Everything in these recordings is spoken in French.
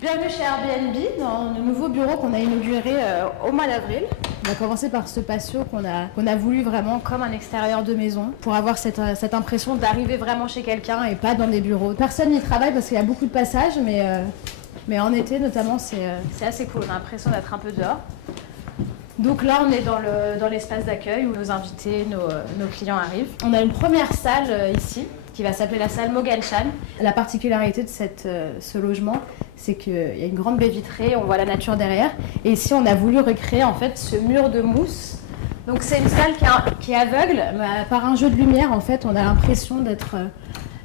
Bienvenue chez Airbnb, dans le nouveau bureau qu'on a inauguré au mois d'avril. On va commencer par ce patio qu'on a voulu vraiment comme un extérieur de maison pour avoir cette impression d'arriver vraiment chez quelqu'un et pas dans des bureaux. Personne n'y travaille parce qu'il y a beaucoup de passages, mais en été notamment c'est assez cool, on a l'impression d'être un peu dehors. Donc là on est dans l'espace d'accueil où nos invités, nos clients arrivent. On a une première salle ici qui va s'appeler la salle Moganshan. La particularité de ce logement, c'est qu'il y a une grande baie vitrée, on voit la nature derrière. Et ici, on a voulu recréer en fait ce mur de mousse. Donc c'est une salle qui est aveugle, mais par un jeu de lumière, en fait, on a l'impression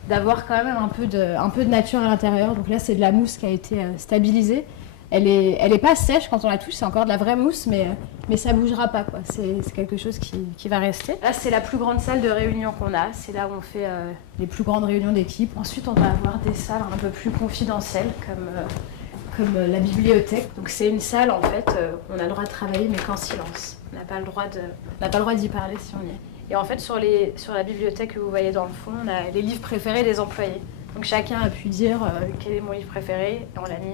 d'avoir quand même un peu de nature à l'intérieur. Donc là, c'est de la mousse qui a été stabilisée. Elle est pas sèche quand on la touche, c'est encore de la vraie mousse, mais ça bougera pas, quoi. C'est quelque chose qui va rester. Là, c'est la plus grande salle de réunion qu'on a. C'est là où on fait les plus grandes réunions d'équipe. Ensuite, on va avoir des salles un peu plus confidentielles, comme la bibliothèque. Donc c'est une salle, en fait, on a le droit de travailler, mais qu'en silence. On n'a pas le droit d'y parler si on y est. Et en fait, sur la bibliothèque que vous voyez dans le fond, on a les livres préférés des employés. Donc chacun a pu dire quel est mon livre préféré, et on l'a mis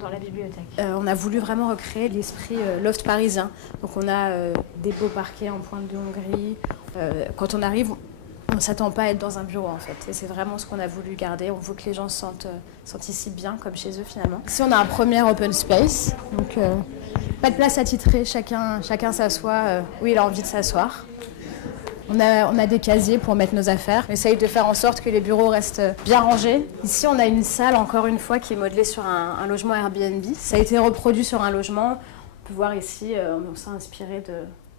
dans la bibliothèque. On a voulu vraiment recréer l'esprit loft parisien. Donc on a des beaux parquets en pointe de Hongrie. Quand on arrive, on ne s'attend pas à être dans un bureau en fait. Et c'est vraiment ce qu'on a voulu garder. On veut que les gens se sentent ici bien, comme chez eux finalement. Ici on a un premier open space. Donc pas de place attitrée, chacun s'assoit où il a envie de s'asseoir. On a des casiers pour mettre nos affaires. On essaye de faire en sorte que les bureaux restent bien rangés. Ici, on a une salle, encore une fois, qui est modelée sur un logement Airbnb. Ça a été reproduit sur un logement. On peut voir ici, on s'est inspiré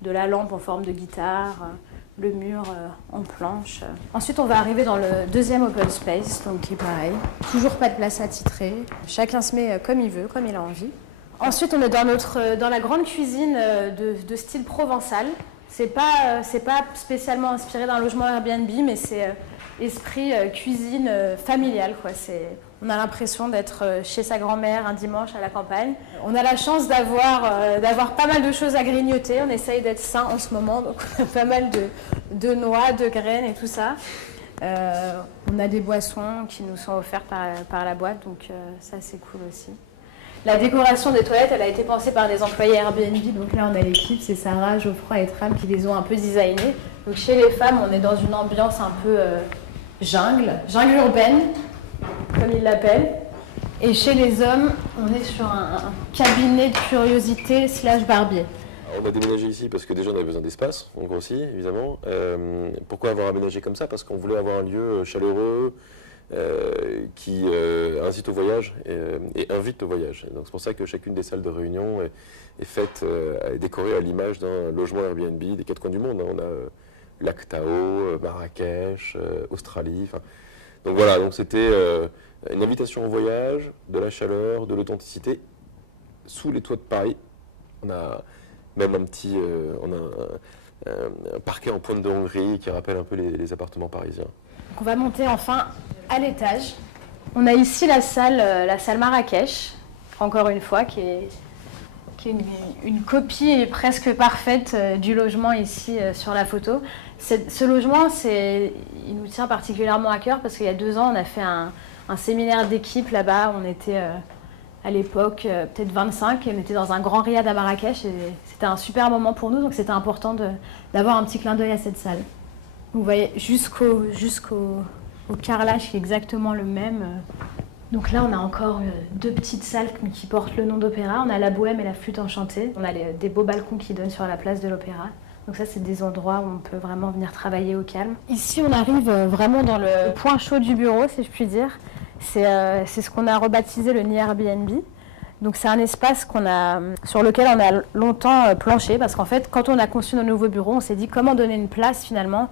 de la lampe en forme de guitare, le mur en planche. Ensuite, on va arriver dans le deuxième open space, donc qui est pareil. Toujours pas de place attitrée. Chacun se met comme il veut, comme il a envie. Ensuite, on est dans la grande cuisine de style provençal. C'est pas spécialement inspiré d'un logement Airbnb, mais c'est esprit cuisine familiale, quoi. On a l'impression d'être chez sa grand-mère un dimanche à la campagne. On a la chance d'avoir pas mal de choses à grignoter. On essaye d'être sain en ce moment, donc on a pas mal de noix, de graines et tout ça. On a des boissons qui nous sont offertes par la boîte, donc ça c'est cool aussi. La décoration des toilettes, elle a été pensée par des employés Airbnb. Donc là, on a l'équipe, c'est Sarah, Geoffroy et Tram qui les ont un peu designées. Donc chez les femmes, on est dans une ambiance un peu jungle urbaine, comme ils l'appellent. Et chez les hommes, on est sur un cabinet de curiosité / barbier. On a déménagé ici parce que déjà on avait besoin d'espace, on grossit évidemment. Pourquoi avoir aménagé comme ça? Parce qu'on voulait avoir un lieu chaleureux, qui incite au voyage et invite au voyage. Donc c'est pour ça que chacune des salles de réunion est faite, est décorée à l'image d'un logement Airbnb des quatre coins du monde. On a Lac Tao, Marrakech, Australie. Donc voilà, donc c'était une invitation au voyage, de la chaleur, de l'authenticité, sous les toits de Paris. On a même un parquet en pointe de Hongrie qui rappelle un peu les appartements parisiens. Donc on va monter enfin à l'étage. On a ici la salle Marrakech, encore une fois, qui est une copie presque parfaite du logement ici sur la photo. Ce logement, il nous tient particulièrement à cœur parce qu'il y a 2 ans, on a fait un séminaire d'équipe là-bas. On était à l'époque peut-être 25 et on était dans un grand riad à Marrakech et c'était un super moment pour nous, donc c'était important d'avoir un petit clin d'œil à cette salle. Vous voyez jusqu'au carrelage qui est exactement le même. Donc là, on a encore 2 petites salles qui portent le nom d'opéra. On a la Bohème et la Flûte enchantée. On a des beaux balcons qui donnent sur la place de l'Opéra. Donc ça, c'est des endroits où on peut vraiment venir travailler au calme. Ici, on arrive vraiment dans le point chaud du bureau, si je puis dire. C'est ce qu'on a rebaptisé le nid Airbnb. Donc c'est un espace sur lequel on a longtemps planché parce qu'en fait, quand on a conçu nos nouveaux bureaux, on s'est dit comment donner une place finalement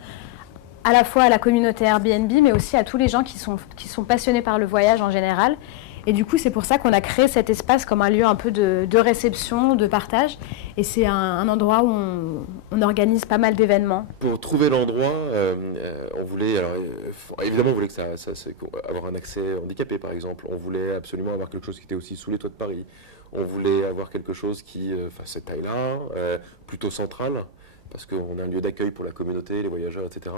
à la fois à la communauté Airbnb, mais aussi à tous les gens qui sont passionnés par le voyage en général. Et du coup, c'est pour ça qu'on a créé cet espace comme un lieu un peu de réception, de partage. Et c'est un endroit où on organise pas mal d'événements. Pour trouver l'endroit, on voulait, évidemment, on voulait avoir un accès handicapé, par exemple. On voulait absolument avoir quelque chose qui était aussi sous les toits de Paris. On voulait avoir quelque chose qui fasse cette taille-là, plutôt central, parce qu'on a un lieu d'accueil pour la communauté, les voyageurs, etc.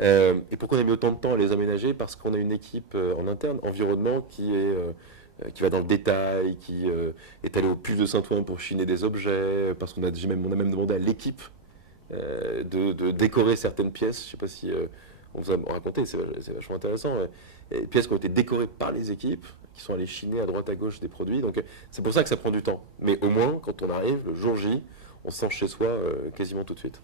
Et pourquoi on a mis autant de temps à les aménager? Parce qu'on a une équipe en interne, environnement, qui va dans le détail, qui est allé au puce de Saint-Ouen pour chiner des objets, parce qu'on a on a même demandé à l'équipe de décorer certaines pièces. Je ne sais pas si on vous a raconté, c'est vachement intéressant. Pièces qui ont été décorées par les équipes, qui sont allées chiner à droite à gauche des produits. Donc c'est pour ça que ça prend du temps. Mais au moins, quand on arrive, le jour J, on se sent chez soi quasiment tout de suite.